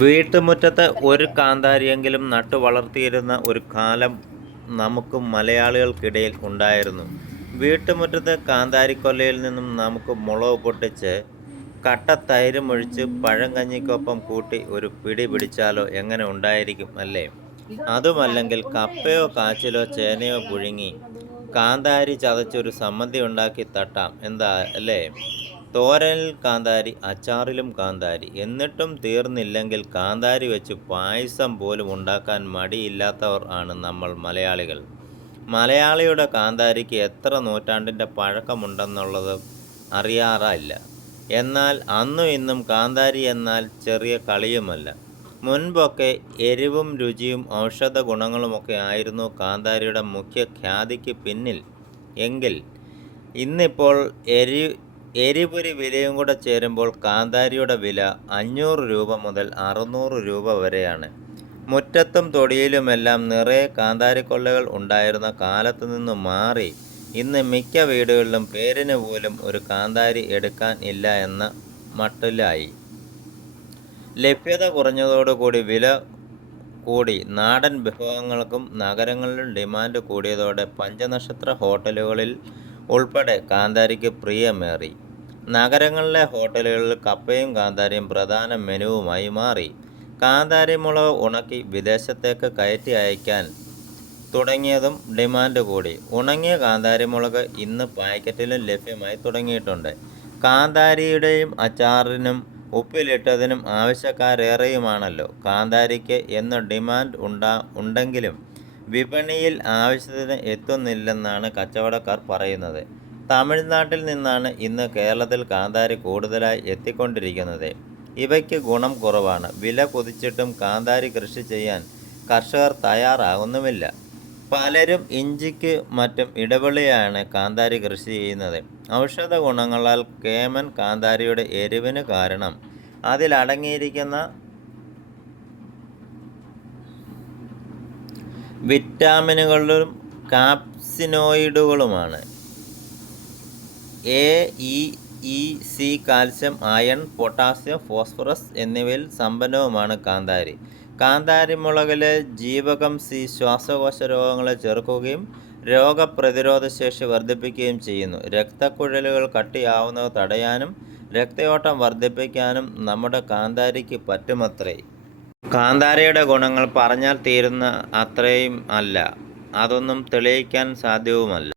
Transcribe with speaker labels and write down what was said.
Speaker 1: വീട്ടുമുറ്റത്ത് ഒരു കാന്താരിയെങ്കിലും നട്ടു വളർത്തിയിരുന്ന ഒരു കാലം നമുക്ക് മലയാളികൾക്കിടയിൽ ഉണ്ടായിരുന്നു. വീട്ടുമുറ്റത്ത് കാന്താരിക്കൊല്ലയിൽ നിന്നും നമുക്ക് മുളക് പൊട്ടിച്ച് കട്ട തൈരുമൊഴിച്ച് പഴങ്കഞ്ഞിക്കൊപ്പം കൂട്ടി ഒരു പിടി പിടിച്ചാലോ എങ്ങനെ ഉണ്ടായിരിക്കും അല്ലേ? അതുമല്ലെങ്കിൽ കപ്പയോ കാച്ചിലോ ചേനയോ പുഴുങ്ങി കാന്താരി ചതച്ചൊരു സമ്മതി ഉണ്ടാക്കി തട്ടാം. എന്താ അല്ലേ? തോരനിൽ കാന്താരി അച്ചാറിലും കാന്താരി. എന്നിട്ടും തീർന്നില്ലെങ്കിൽ കാന്താരി വെച്ച് പായസം പോലും ഉണ്ടാക്കാൻ മടിയില്ലാത്തവർ ആണ് നമ്മൾ മലയാളികൾ. മലയാളിയുടെ കാന്താരിക്ക് എത്ര നൂറ്റാണ്ടിന്റെ പഴക്കമുണ്ടെന്നുള്ളത് അറിയാറില്ല എന്നാൽ അന്നും ഇന്നും കാന്താരി എന്നാൽ ചെറിയ കളിയുമല്ല. മുൻപൊക്കെ എരിവും രുചിയും ഔഷധ ഗുണങ്ങളുമൊക്കെ ആയിരുന്നു കാന്താരിയുടെ മുഖ്യ ഖ്യാതിക്ക് പിന്നിൽ. എങ്കിൽ ഇന്നിപ്പോൾ എരി എരിപൊരി വിലയും കൂടെ ചേരുമ്പോൾ കാന്താരിയുടെ വില അഞ്ഞൂറ് രൂപ മുതൽ അറുന്നൂറ് രൂപ വരെയാണ്. മുറ്റത്തും തൊടിയിലുമെല്ലാം നിറയെ കാന്താരിക്കൊള്ളകൾ ഉണ്ടായിരുന്ന കാലത്തു നിന്ന് മാറി ഇന്ന് മിക്ക വീടുകളിലും പേരിന് പോലും ഒരു കാന്താരി എടുക്കാൻ ഇല്ല എന്ന മട്ടിലായി. ലഭ്യത കുറഞ്ഞതോടുകൂടി വില കൂടി നാടൻ വിഭവങ്ങൾക്കും നഗരങ്ങളിലും ഡിമാൻഡ് കൂടിയതോടെ പഞ്ചനക്ഷത്ര ഹോട്ടലുകളിൽ ഉൾപ്പെടെ കാന്താരിക്ക് പ്രിയമേറി. നഗരങ്ങളിലെ ഹോട്ടലുകളിൽ കപ്പയും കാന്താരിയും പ്രധാന മെനുവുമായി മാറി. കാന്താരി മുളക് ഉണക്കി വിദേശത്തേക്ക് കയറ്റി അയക്കാൻ തുടങ്ങിയതും ഡിമാൻഡ് കൂടി. ഉണങ്ങിയ കാന്താരി മുളക് ഇന്ന് പാക്കറ്റിലും ലഭ്യമായി തുടങ്ങിയിട്ടുണ്ട്. കാന്താരിയുടെയും അച്ചാറിനും ഉപ്പിലിട്ടതിനും ആവശ്യക്കാരേറെയുമാണല്ലോ. കാന്താരിക്ക് എന്ന് ഡിമാൻഡ് ഉണ്ടാ ഉണ്ടെങ്കിലും വിപണിയിൽ ആവശ്യത്തിന് എത്തുന്നില്ലെന്നാണ് കച്ചവടക്കാർ പറയുന്നത്. തമിഴ്നാട്ടിൽ നിന്നാണ് ഇന്ന് കേരളത്തിൽ കാന്താരി കൂടുതലായി എത്തിക്കൊണ്ടിരിക്കുന്നത്. ഇവയ്ക്ക് ഗുണം കുറവാണ്. വില കുതിച്ചിട്ടും കാന്താരി കൃഷി ചെയ്യാൻ കർഷകർ തയ്യാറാകുന്നുമില്ല. പലരും ഇഞ്ചിക്ക് മറ്റും ഇടവെളിയാണ് കാന്താരി കൃഷി ചെയ്യുന്നത്. ഔഷധ ഗുണങ്ങളാൽ കേമൻ കാന്താരിയുടെ എരിവിന് കാരണം. അതിലടങ്ങിയിരിക്കുന്ന വിറ്റാമിനുകളും കാപ്സിനോയിഡുകളുമാണ്. A E E C calcium iron potassium phosphorus എന്നിവയിൽ സമ്പന്നവുമാണ് കാന്താരി. മുളകിലെ ജീവകം സി ശ്വാസകോശ രോഗങ്ങളെ ചെറുക്കുകയും രോഗപ്രതിരോധ ശേഷി വർദ്ധിപ്പിക്കുകയും ചെയ്യുന്നു. രക്തക്കുഴലുകൾ കട്ടിയാവുന്നത് തടയാനും രക്തയോട്ടം വർദ്ധിപ്പിക്കാനും നമ്മുടെ കാന്താരിക്ക് പറ്റുമത്രേ. കാന്താരിയുടെ ഗുണങ്ങൾ പറഞ്ഞാൽ തീരുന്ന അത്രയും അല്ല. അതൊന്നും തെളിയിക്കാൻ സാധ്യവുമല്ല.